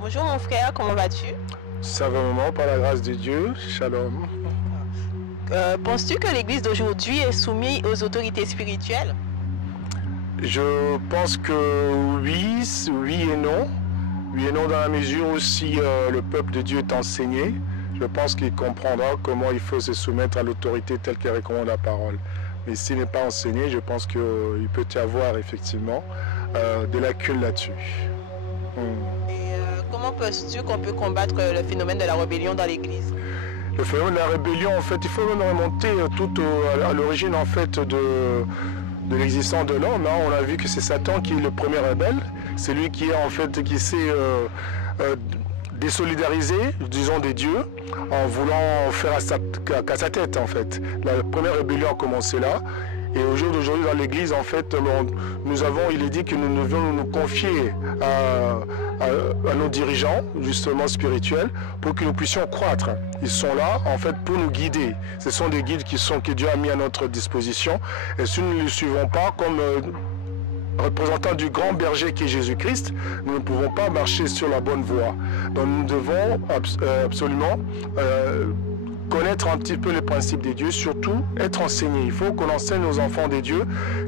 Bonjour mon frère, comment vas-tu? Ça va maman, par la grâce de Dieu, shalom. Penses-tu que l'église d'aujourd'hui est soumise aux autorités spirituelles? Je pense que oui et non. Oui et non dans la mesure où si le peuple de Dieu est enseigné, je pense qu'il comprendra comment il faut se soumettre à l'autorité telle qu'elle recommande la parole. Mais s'il n'est pas enseigné, je pense qu'il peut y avoir effectivement des lacunes là-dessus. Comment penses-tu qu'on peut combattre le phénomène de la rébellion dans l'église? Le phénomène de la rébellion, en fait, il faut même remonter à l'origine en fait de l'existence de l'homme. Hein. On a vu que c'est Satan qui est le premier rebelle. C'est lui qui est en fait qui s'est désolidarisé, disons, des dieux, en voulant faire qu'à sa tête en fait. La première rébellion a commencé là. Et au jour d'aujourd'hui, dans l'Église, en fait, il est dit que nous devons nous confier à nos dirigeants, justement spirituels, pour que nous puissions croître. Ils sont là, en fait, pour nous guider. Ce sont des guides que Dieu a mis à notre disposition. Et si nous ne les suivons pas comme représentant du grand berger qui est Jésus-Christ, nous ne pouvons pas marcher sur la bonne voie. Donc nous devons absolument connaître un petit peu les principes des dieux, surtout être enseigné. Il faut qu'on enseigne aux enfants des dieux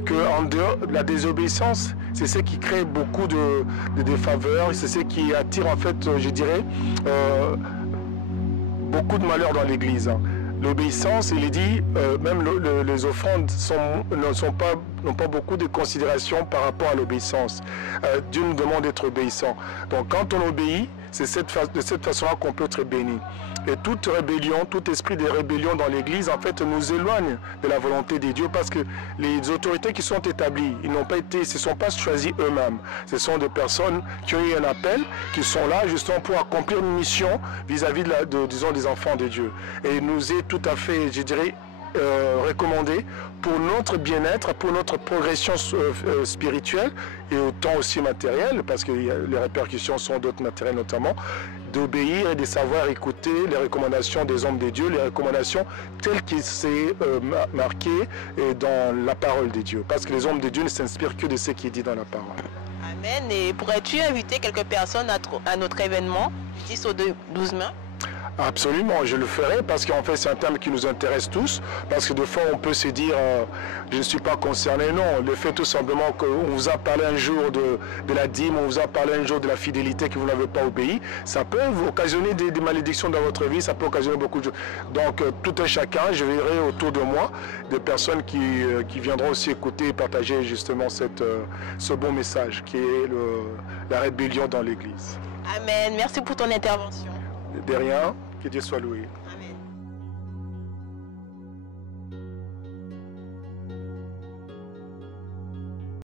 qu'en dehors de la désobéissance, c'est ce qui crée beaucoup de défaveurs, c'est ce qui attire en fait, je dirais, beaucoup de malheur dans l'église. L'obéissance, il est dit, même les offrandes n'ont pas beaucoup de considération par rapport à l'obéissance. Dieu nous demande d'être obéissant. Donc quand on obéit, c'est de cette façon-là qu'on peut être béni. Et toute rébellion, tout esprit de rébellion dans l'Église, en fait, nous éloigne de la volonté de Dieu parce que les autorités qui sont établies, ils ne se sont pas choisis eux-mêmes. Ce sont des personnes qui ont eu un appel, qui sont là justement pour accomplir une mission vis-à-vis disons, des enfants de Dieu. Et il nous est tout à fait, je dirais, recommandé pour notre bien-être, pour notre progression spirituelle et autant aussi matérielle, parce que les répercussions sont d'autres matériels notamment, d'obéir et de savoir écouter les recommandations des hommes de Dieu, les recommandations telles qu'il s'est marqué dans la parole de Dieu, parce que les hommes de Dieu ne s'inspirent que de ce qui est dit dans la parole. Amen. Et pourrais-tu inviter quelques personnes à notre événement 10 au 12 mai? Absolument, je le ferai parce qu'en fait c'est un thème qui nous intéresse tous, parce que des fois on peut se dire je ne suis pas concerné, non, le fait tout simplement qu'on vous a parlé un jour de la dîme, on vous a parlé un jour de la fidélité que vous n'avez pas obéi, ça peut vous occasionner des malédictions dans votre vie, ça peut occasionner beaucoup de choses. Donc tout un chacun, je verrai autour de moi des personnes qui viendront aussi écouter et partager justement ce bon message qui est la rébellion dans l'Église. Amen, merci pour ton intervention. De rien, que Dieu soit loué.